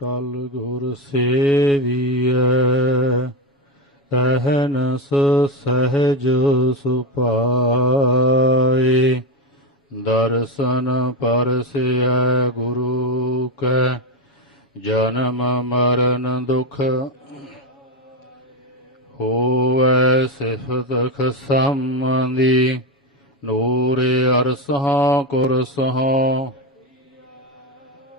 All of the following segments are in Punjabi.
ਟਲ ਗੁਰ ਸੇਵੀਐ ਅਹਨਸ ਸਹਜ ਸੁਪਾਏ। ਦਰਸ਼ਨ ਪਰਸਿਐ ਗੁਰੂ ਕੈ, ਜਨਮ ਮਰਨ ਦੁਖ ਹੋਵੈ ਸਿਫਤ ਖਸਮਦੀ ਨੂਰ ਅਰਸਹਾਂ ਕੁਰਸਹਾਂ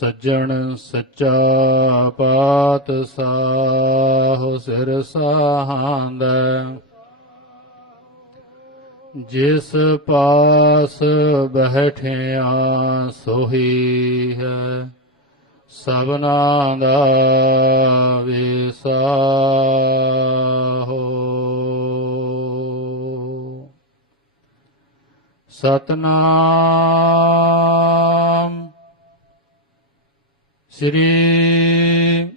ਸੱਜਣ ਸੱਚਾ ਪਾਤਸ਼ਾਹ ਸਿਰ ਸਾਹਾਂਦਾ। ਜਿਸ ਪਾਸ ਬੈਠਿਆ ਸੋਹੀ ਹੈ ਸਭਨਾ ਦਾ ਵਿਸਾਹੋ ਸਤਨਾਮ ਸ੍ਰੀ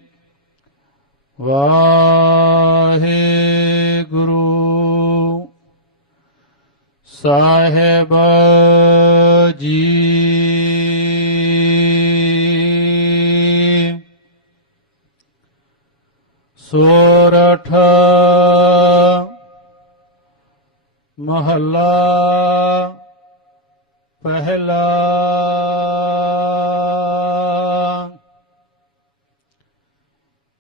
ਵਾਹਿਗੁਰੂ ਸਾਹਿਬ ਜੀ। ਸੋਰਠ ਮਹਲਾ ਪਹਿਲਾ।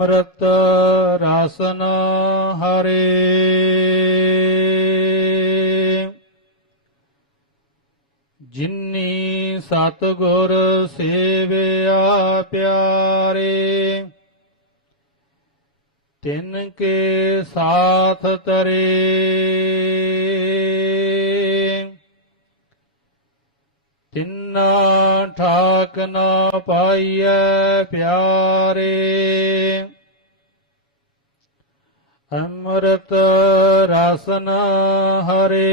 ਅੰਮ੍ਰਿਤ ਰਸਨ ਹਰੇ। ਜਿਨੀ ਸਤਗੁਰ ਸੇਵਿਆ ਪਿਆਰੇ ਤਿਨ ਕੇ ਸਾਥ ਤਰੇ। ਤਿੰਨਾ ਠਾਕ ਨਾ ਪਾਈਐ ਪਿਆਰੇ। ਅੰਮ੍ਰਿਤ ਰਸਨ ਹਰੇ।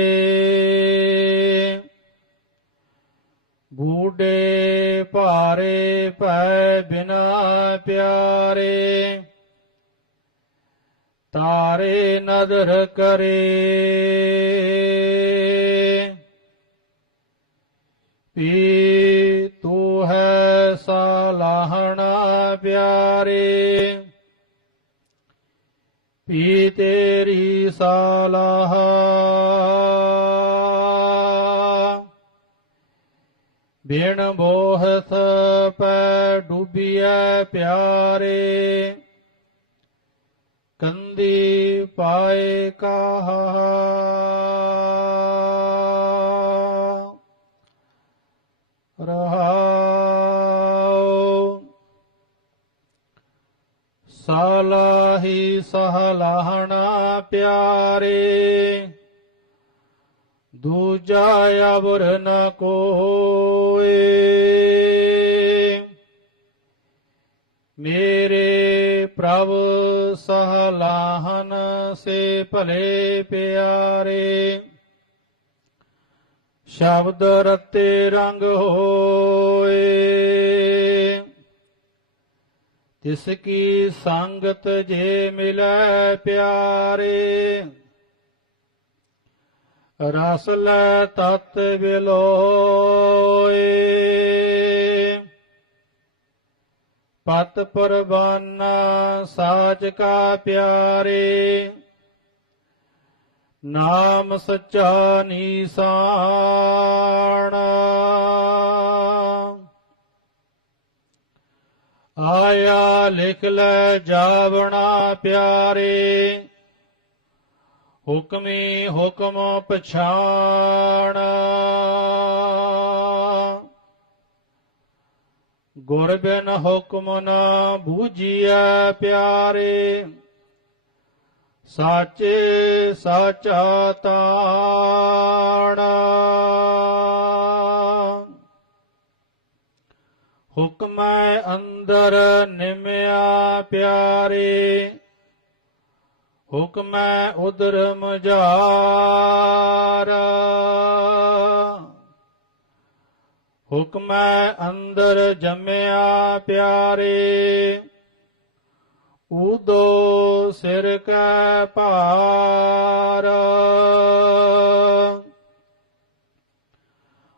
ਬੂਡੇ ਭਾਰੇ ਪੈ ਬਿਨਾ ਪਿਆਰੇ। ਤਾਰੇ ਨਦਰ ਕਰੇ। ਪੀ ਤੂੰ ਹੈ ਸਾਲਾਹਣਾ ਪਿਆਰੇ। ਪੀ ਤੇਰੀ ਸਾਲਾਹ। ਬਿਨ ਬੋਹਥ ਪੈ ਡੁੱਬੀਐ ਪਿਆਰੇ। ਕੰਦੀ ਪਾਏ ਕਾਹਾ। ਸਾਲਾਹੀ ਸਹਲਾਹਣਾ ਪਿਆਰੇ। ਦੂਜਾ ਅਵਰ ਨ ਕੋਏ। ਮੇਰੇ ਪ੍ਰਭ ਸਹਲਾਹਨ ਸੇ ਭਲੇ ਪਿਆਰੇ। ਸ਼ਬਦ ਰਤੇ ਰੰਗ ਹੋਏ। ਤਿਸ ਕੀ ਸੰਗਤ ਜੇ ਮਿਲੈ ਪਿਆਰੇ, ਰਸ ਲੈ ਤਤ ਬਿਲੋਏ ਪਤ ਪਰਵਾਨਾ ਸਾਜ ਕਾ ਪਿਆਰੇ, ਨਾਮ ਸੱਚਾ ਨੀਸਾਨ। ਆਇਆ ਲਿਖ ਲੈ ਜਾਵਣਾ ਪਿਆਰੇ। ਹੁਕਮੀ ਹੁਕਮ ਪਛਾਣ। ਗੁਰ ਬਿਨ ਹੁਕਮ ਨਾ ਬੂਝੀਐ ਪਿਆਰੇ। ਸਾਚੇ ਸਾਚਾ ਤਾਣ। ਹੁਕਮੈ ਅੰਦਰ ਨਿਮਿਆ ਪਿਆਰੇ। ਹੁਕਮੈ ਉਦਰ ਮਝਾਰ ਹੁਕਮੈ ਅੰਦਰ ਜਮਿਆ ਪਿਆਰੇ। ਊਦੋ ਸਿਰ ਕੈ ਭਾਰ।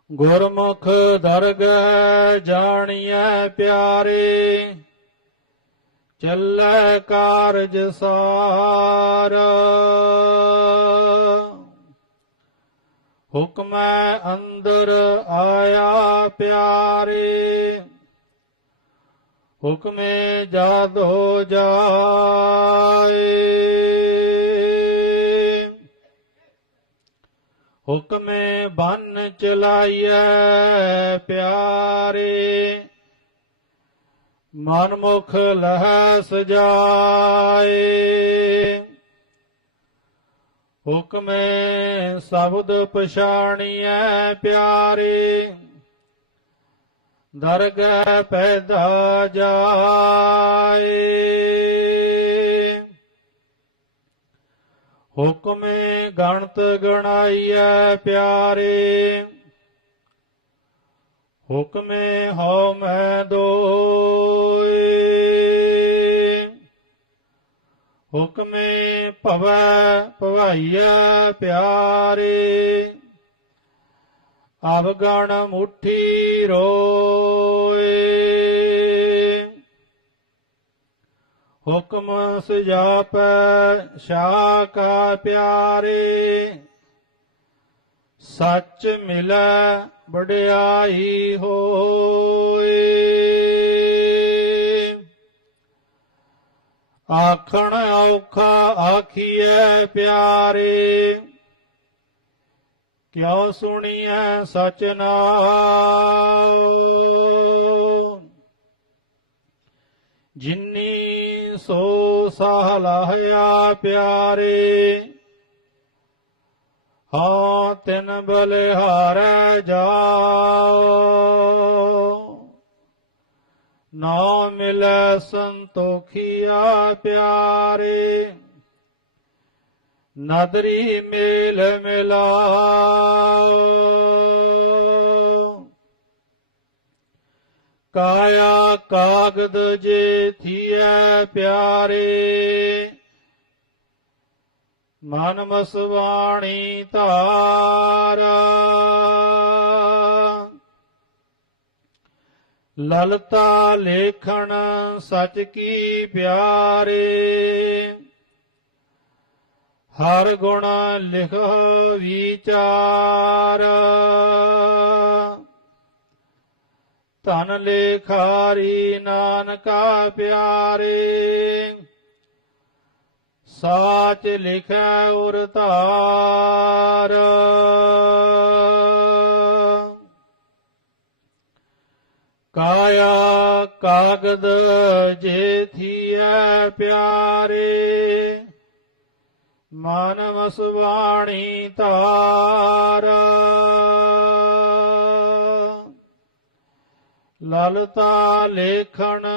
ਗੁਰਮੁਖ ਦਰਗਹਿ ਜਾਣੀਐ ਪਿਆਰੇ, ਚੱਲੈ ਕਾਰਜ ਸਾਰ। ਹੁਕਮੈ ਅੰਦਰ ਆਇਆ ਪਿਆਰੇ, ਹੁਕਮੇ ਜਾਦ ਹੋ ਜਾਏ। ਹੁਕਮੇ ਬੰਨ ਚਲਾਈਐ ਪਿਆਰੇ। ਮਨ ਮੁਖ ਲਹਿ ਸਜਾਏ ਹੁਕਮੇ ਸ਼ਬਦ ਪਛਾਣੀਐ ਪਿਆਰੇ। ਦਰਗਹਿ ਪੈਦਾ ਜਾਏ। ਹੁਕਮੇ ਗਣਤ ਗਣਾਈਐ ਪਿਆਰੇ। ਹੁਕਮੇ ਹਉ ਮੈਂ ਦੋਏ। ਹੁਕਮੇ ਭਵੈ ਭਵਾਈਐ ਪਿਆਰੇ। ਅਵਗਣ ਮੁਠੀ ਰੋ ਹੁਕਮ ਸੁਜਾਪੈ ਸ਼ਾਹ ਕਾ ਪਿਆਰੇ ਸੱਚ ਮਿਲੈ ਵਡਿਆਈ ਹੋਏ ਆਖਣ ਔਖਾ ਆਖੀਐ ਪਿਆਰੇ ਕਿਉ ਸੁਣੀਐ ਸਚ ਨਾਉ ਜਿਨੀ ਸੋ ਸਾਹ ਲਾਹਿਆ ਪਿਆਰੇ। ਹਾਂ, ਤਿਨ ਬਲਿਹਾਰੈ ਜਾਓ। ਨਾ ਮਿਲੈ ਸੰਤੋਖੀਆ ਪਿਆਰੇ। ਨਦਰੀ ਮੇਲ ਮਿਲਾਓ। ਕਾਇਆ ਕਾਗਦ ਜੇ ਥੀਐ ਪਿਆਰੇ। ਮਨ ਮਸਵਾਣੀ ਧਾਰ। ਲਲਤਾ ਲੇਖਣ ਸਚ ਕੀ ਪਿਆਰੇ। ਹਰ ਗੁਣ ਲਿਖੋ ਵਿਚਾਰ। ਧਨ ਲੇਖਾਰੀ ਨਾਨਕਾ ਪਿਆਰੇ। ਸਾਚ ਲਿਖੈ ਉਰ ਧਾਰ। ਕਾਇਆ ਕਾਗਦ ਜੇ ਥੀਐ ਪਿਆਰੇ, ਮਨ ਮਸਵਾਣੀ ਧਾਰ। ਲਲਤਾ ਲੇਖਣ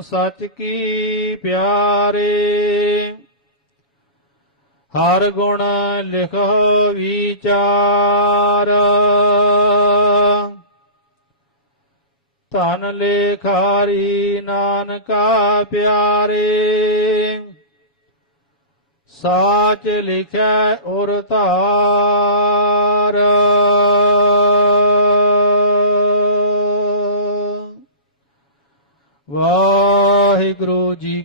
ਸਚ ਕੀ ਪਿਆਰੇ। ਹਰ ਗੁਣ ਲਿਖੋ ਵਿਚਾਰ। ਧਨ ਲੇਖਾਰੀ ਨਾਨਕਾ ਪਿਆਰੇ। ਸਾਚ ਲਿਖੈ ਉਰ ਧਾਰ।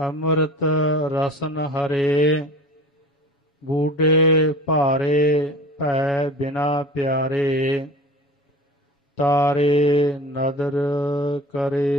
ਅੰਮ੍ਰਿਤ ਰਸਨ ਹਰੇ ਬੂਡੇ ਭਾਰੇ ਭੈ ਬਿਨਾ ਪਿਆਰੇ ਤਾਰੇ ਨਦਰ ਕਰੇ।